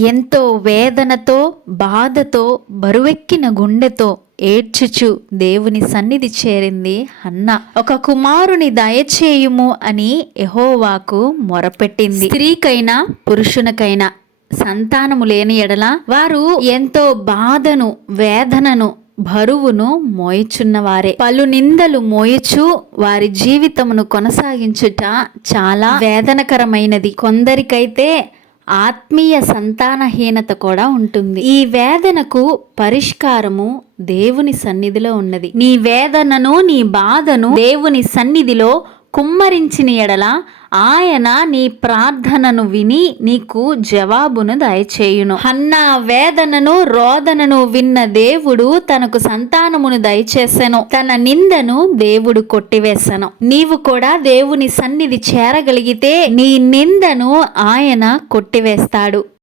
ఎంతో వేదనతో బాధతో బరువెక్కిన గుండెతో ఏడ్చుచు దేవుని సన్నిధి చేరింది హన్న. ఒక కుమారుని దయచేయుము అని యెహోవాకు మొరపెట్టింది. స్త్రీకైనా పురుషునికైనా సంతానము లేని ఎడల వారు ఎంతో బాధను వేదనను బరువును మోయుచున్నవారే. పలు నిందలు మోయుచు వారి జీవితమును కొనసాగించుట చాలా వేదనకరమైనది. కొందరికైతే ఆత్మీయ సంతానహీనత కూడా ఉంటుంది. ఈ వేదనకు పరిష్కారము దేవుని సన్నిధిలో ఉన్నది. నీ వేదనను నీ బాధను దేవుని సన్నిధిలో కుమ్మరించిన ఎడల ఆయన నీ ప్రార్థనను విని నీకు జవాబును దయచేయును. హన్నా వేదనను రోదనను విన్న దేవుడు తనకు సంతానమును దయచేసెను. తన నిందను దేవుడు కొట్టివేసెను. నీవు కూడా దేవుని సన్నిధి చేరగలిగితే నీ నిందను ఆయన కొట్టివేస్తాడు.